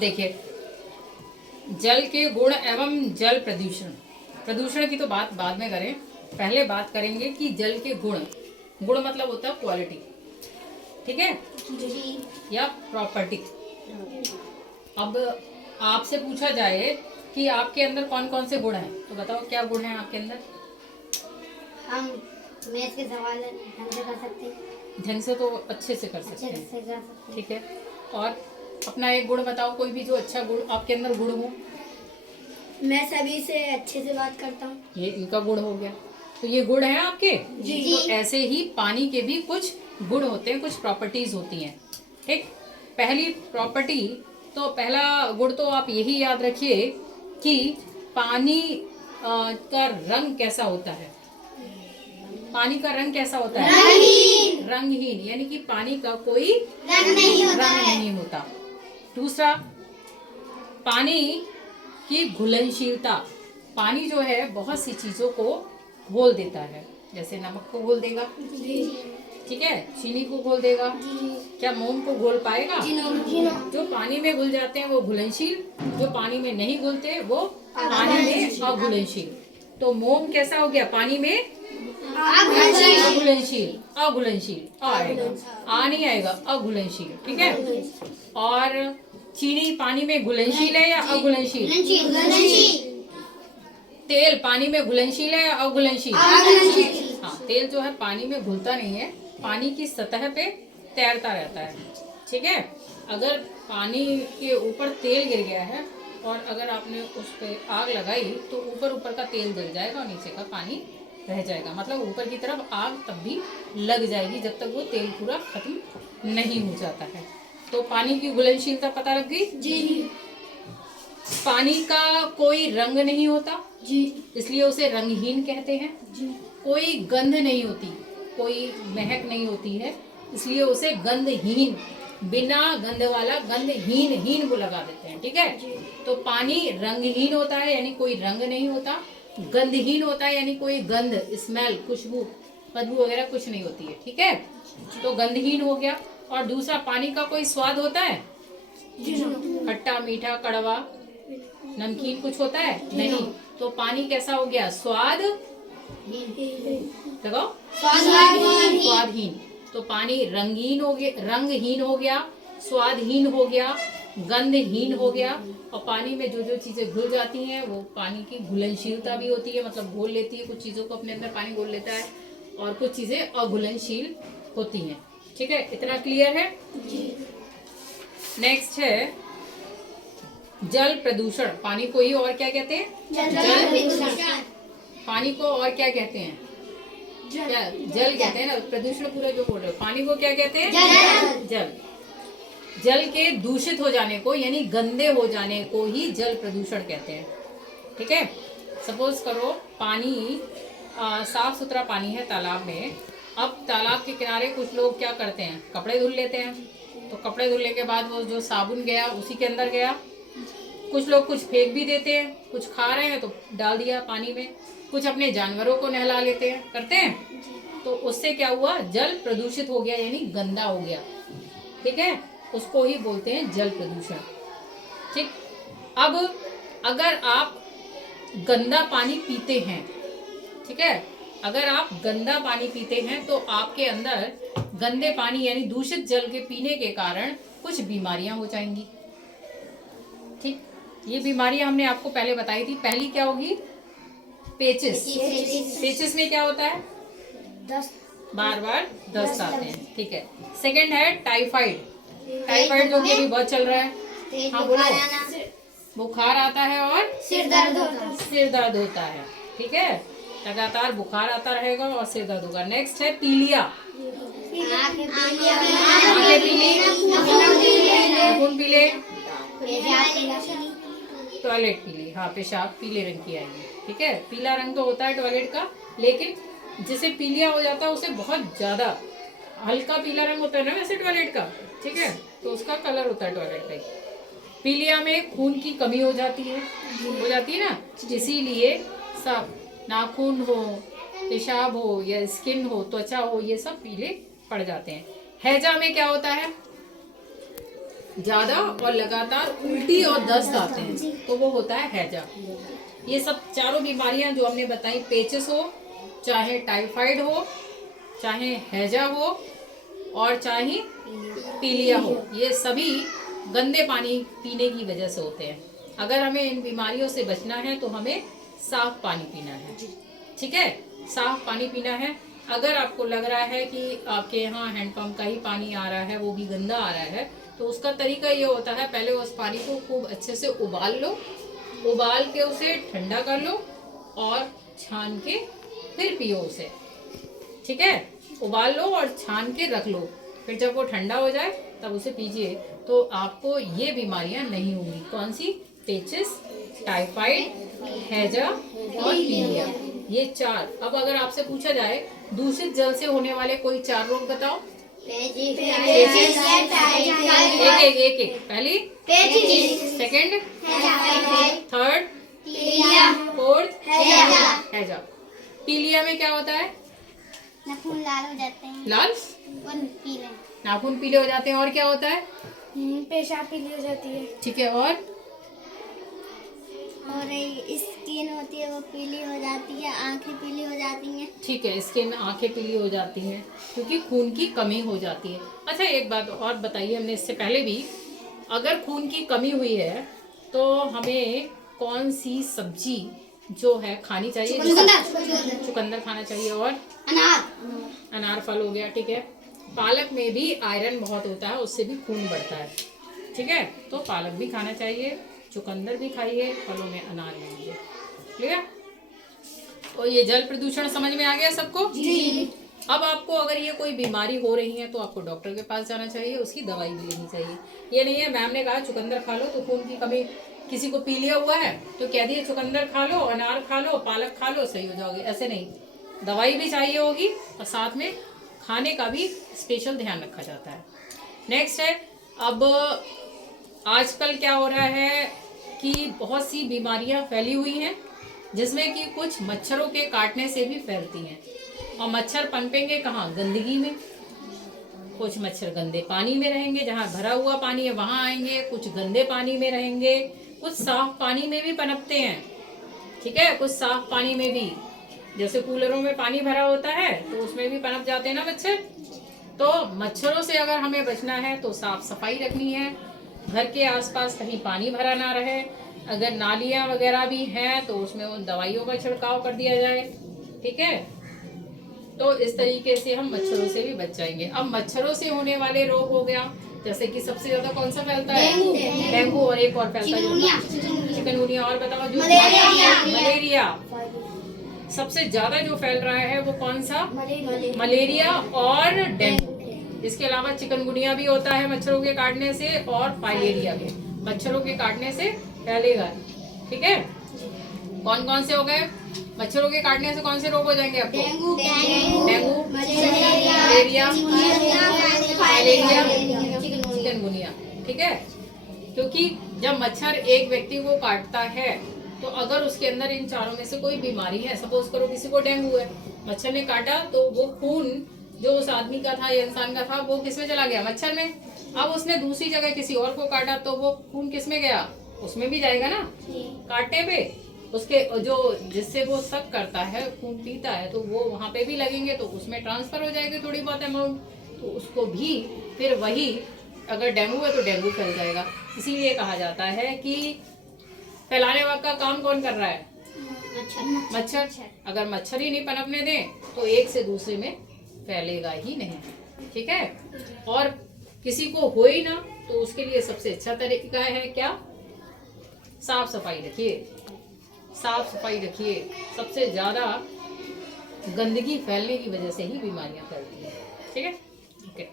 देखिए, जल के गुण एवं जल प्रदूषण। प्रदूषण की तो बात बाद में करें, पहले बात करेंगे कि जल के गुण। गुण मतलब होता है क्वालिटी, ठीक है, या प्रॉपर्टी। अब आपसे पूछा जाए कि आपके अंदर कौन कौन से गुण हैं, तो बताओ क्या गुण हैं आपके अंदर। हम मैथ के सवाल ढंग से कर सकते हैं। ढंग से तो अच्छे से कर सकते अच्छे हैं, से कर सकते हैं। ठीक है। और अपना एक गुण बताओ, कोई भी जो अच्छा गुण आपके अंदर गुण हो। मैं सभी से अच्छे से बात करता हूँ। ये इनका गुण हो गया, तो ये गुण है आपके। जी। तो ऐसे ही पानी के भी कुछ गुण होते हैं, कुछ प्रॉपर्टीज होती हैं, ठीक। पहली प्रॉपर्टी, तो पहला गुण तो आप यही याद रखिए कि पानी का रंग कैसा होता है। पानी का रंग कैसा होता है? रंगहीन। रंगहीन, यानी कि पानी का कोई रंग नहीं होता। दूसरा, पानी की घुलनशीलता। पानी जो है बहुत सी चीजों को घोल देता है, जैसे नमक को घोल देगा, ठीक है, चीनी को घोल देगा। क्या मोम को घोल पाएगा? जो पानी में घुल जाते हैं वो घुलनशील, जो पानी में नहीं घुलते वो पानी में अघुलनशील। तो मोम कैसा हो गया? पानी में अघुलनशील। अघुलनशील आएगा, आ नहीं आएगा, अघुलनशील, ठीक है। और चीनी पानी में घुलनशील है या अघुलनशील? तेल पानी में घुलनशील है या अघुलनशील? हाँ, तेल जो है पानी में घुलता नहीं है, पानी की सतह पे तैरता रहता है, ठीक है। अगर पानी के ऊपर तेल गिर गया है और अगर आपने उस पे आग लगाई तो ऊपर ऊपर का तेल जल जाएगा और नीचे का पानी रह जाएगा, मतलब ऊपर की तरफ आग तब भी लग जाएगी जब तक वो तेल पूरा खत्म नहीं हो जाता है। तो पानी की घुलनशीलता पता लग गई जी। पानी का कोई रंग नहीं होता जी, इसलिए उसे रंगहीन कहते हैं जी। कोई गंध नहीं होती, कोई महक नहीं होती है, इसलिए उसे गंधहीन, बिना गंध वाला गंधहीन हीन को लगा देते हैं, ठीक है। तो पानी रंगहीन होता है यानी कोई रंग नहीं होता, गंधहीन होता है यानी कोई गंध, स्मेल, खुशबू, बदबू वगैरह कुछ नहीं होती है, ठीक है। तो गंधहीन हो गया। और दूसरा, पानी का कोई स्वाद होता है? खट्टा, मीठा, कड़वा, नमकीन कुछ होता है? नहीं। तो पानी कैसा हो गया? स्वाद लगाओ, स्वादहीन। तो पानी रंगहीन हो गया, रंगहीन हो गया, स्वादहीन हो गया, गंधहीन हो गया। और पानी में जो जो चीजें घुल जाती हैं वो पानी की घुलनशीलता भी होती है, मतलब घोल लेती है, कुछ चीजों को अपने अंदर पानी घोल लेता है, और कुछ चीजें अघुलनशील होती हैं, ठीक है। इतना क्लियर है? नेक्स्ट है जल प्रदूषण। पानी को ही और क्या कहते हैं? जल प्रदूषण। पानी को और क्या कहते हैं? क्या? जल कहते हैं ना, प्रदूषण पूरा जो बोल रहे हो। पानी को क्या कहते हैं? जल। जल के दूषित हो जाने को यानी गंदे हो जाने को ही जल प्रदूषण कहते हैं, ठीक है। सपोज करो पानी साफ सुथरा पानी है तालाब में, अब तालाब के किनारे कुछ लोग क्या करते हैं? कपड़े धुल लेते हैं, तो कपड़े धुलने के बाद वो जो साबुन गया उसी के अंदर गया। कुछ लोग कुछ फेंक भी देते हैं, कुछ खा रहे हैं तो डाल दिया पानी में, कुछ अपने जानवरों को नहला लेते हैं, करते हैं। तो उससे क्या हुआ? जल प्रदूषित हो गया यानी गंदा हो गया, ठीक है। उसको ही बोलते हैं जल प्रदूषण, ठीक। अब अगर आप गंदा पानी पीते हैं, ठीक है, अगर आप गंदा पानी पीते हैं तो आपके अंदर गंदे पानी यानी दूषित जल के पीने के कारण कुछ बीमारियां हो जाएंगी, ठीक। ये बीमारियां हमने आपको पहले बताई थी। पहली क्या होगी? पेचिस। पेचिस में क्या होता है? दस्त, बार बार दस्त आते हैं, ठीक है। सेकंड है टाइफाइड। टाइफाइड जो कि अभी बहुत चल रहा है, हाँ बोलो। बुखार आता है और सिर दर्द होता है। सिर दर्द होता है, ठीक है, लगातार बुखार आता रहेगा और सिर दर्द होगा। नेक्स्ट है पीलिया। आंखें पीली, खून पीले, टॉयलेट पीली, हाँ पेशाब पीले रंग की आएगी, ठीक है। पीला रंग तो होता है टॉयलेट का, लेकिन जिसे पीलिया हो जाता है उसे बहुत ज्यादा हल्का पीला रंग होता है ना वैसे टॉयलेट का, ठीक है, तो उसका कलर होता है टॉयलेट का। पीलिया में खून की कमी हो जाती है ना, इसीलिए सब नाखून हो, पेशाब हो या स्किन हो, त्वचा हो, ये सब पीले पड़ जाते हैं। हैजा में क्या होता है? ज्यादा और लगातार उल्टी और दस्त आते हैं तो वो होता है हैजा। ये सब चारों बीमारियां जो हमने बताई, पेचिस हो, चाहे टाइफाइड हो, चाहे हैजा हो और चाहे पीलिया हो, ये सभी गंदे पानी पीने की वजह से होते हैं। अगर हमें इन बीमारियों से बचना है तो हमें साफ पानी पीना है, ठीक है, साफ पानी पीना है। अगर आपको लग रहा है कि आपके यहाँ हैंडपंप का ही पानी आ रहा है, वो भी गंदा आ रहा है, तो उसका तरीका ये होता है, पहले उस पानी को खूब अच्छे से उबाल लो, उबाल के उसे ठंडा कर लो और छान के फिर पियो उसे, ठीक है। उबाल लो और छान के रख लो, फिर जब वो ठंडा हो जाए तब उसे पीजिए, तो आपको ये बीमारियां नहीं होंगी। कौन सी? पेचिस, टाइफाइड, हैजा और पीलिया, ये 4। अब अगर आपसे पूछा जाए दूषित जल से होने वाले कोई 4 रोग बताओ। एक पहली, सेकंड, थर्ड, फोर्थ, हैजा। पीलिया में क्या होता है? नाखून लाल हो जाते हैं, लाल, पीले, नाखून पीले हो जाते हैं। और क्या होता है? पेशाब पीली हो जाती है, ठीक है। और स्किन होती है वो पीली हो जाती है, आंखें पीली हो जाती हैं। ठीक है, स्किन, आंखें पीली हो जाती हैं क्योंकि खून की कमी हो जाती है। अच्छा, एक बात और बताइए, हमने इससे पहले भी, अगर खून की कमी हुई है तो हमें कौन सी सब्जी जो है खानी चाहिए? चुकंदर खाना चाहिए। और अनार फल हो गया, ठीक है। पालक में भी आयरन बहुत होता है, उससे भी खून बढ़ता है, ठीक है, तो पालक भी खाना चाहिए, चुकंदर भी खाइए, फलों में अनार लीजिए, ठीक है। तो ये जल प्रदूषण समझ में आ गया सबको? जी। अब आपको अगर ये कोई बीमारी हो रही है तो आपको डॉक्टर के पास जाना चाहिए, उसकी दवाई भी लेनी चाहिए। ये नहीं है मैम ने कहा चुकंदर खा लो तो खून की कमी, किसी को पीलिया हुआ है तो कह दिए चुकंदर खा लो, अनार खा लो, पालक खा लो, सही हो जाओगे, ऐसे नहीं, दवाई भी चाहिए होगी और साथ में खाने का भी स्पेशल ध्यान रखा जाता है। नेक्स्ट है, अब आजकल क्या हो रहा है कि बहुत सी बीमारियां फैली हुई हैं जिसमें कि कुछ मच्छरों के काटने से भी फैलती हैं। और मच्छर पनपेंगे कहाँ? गंदगी में। कुछ मच्छर गंदे पानी में रहेंगे, जहाँ भरा हुआ पानी है वहां आएंगे, कुछ गंदे पानी में रहेंगे, कुछ साफ पानी में भी पनपते हैं, ठीक है, कुछ साफ पानी में भी, जैसे कूलरों में पानी भरा होता है तो उसमें भी पनप जाते हैं ना मच्छर। तो मच्छरों से अगर हमें बचना है तो साफ सफाई रखनी है, घर के आसपास कहीं पानी भरा ना रहे, अगर नालियां वगैरह भी हैं तो उसमें उन दवाइयों का छिड़काव कर दिया जाए, ठीक है। तो इस तरीके से हम मच्छरों से भी बच जाएंगे। अब मच्छरों से होने वाले रोग हो गया, जैसे कि सबसे ज्यादा कौन सा फैलता है? डेंगू। और एक और फैलता है चिकनगुनिया। और बताओ, जो मलेरिया। सबसे ज्यादा जो फैल रहा है वो कौन सा? मलेरिया और डेंगू। इसके अलावा चिकनगुनिया भी होता है मच्छरों के काटने से, और फाइलेरिया भी मच्छरों के काटने से फैलेगा, ठीक है। कौन कौन से हो गए? मच्छरों के काटने से कौन से रोग हो जाएंगे आपको? डेंगू, मलेरिया, फाइलेरिया, चिकनगुनिया, ठीक है। क्योंकि जब मच्छर एक व्यक्ति को काटता है तो अगर उसके अंदर इन चारों में से कोई बीमारी है, सपोज करो किसी को डेंगू है, मच्छर ने काटा तो वो खून जो उस आदमी का था या इंसान का था वो किसमें चला गया? मच्छर में। अब उसने दूसरी जगह किसी और को काटा तो वो खून किसमें गया? उसमें भी जाएगा ना, काटने पे उसके जो जिससे वो शक करता है, खून पीता है, तो वो वहां पे भी लगेंगे तो उसमें ट्रांसफर हो जाएगी थोड़ी बहुत अमाउंट, तो उसको भी फिर वही, अगर डेंगू है तो डेंगू फैल जाएगा। इसीलिए कहा जाता है कि फैलाने का काम कौन कर रहा है? मच्छर। अगर मच्छर ही नहीं पनपने दें तो एक से दूसरे में फैलेगा ही नहीं, ठीक है। और किसी को हो ही ना तो उसके लिए सबसे अच्छा तरीका है क्या? साफ सफाई रखिए, साफ सफाई रखिए। सबसे ज्यादा गंदगी फैलने की वजह से ही बीमारियां फैलती हैं, ठीक है, ओके।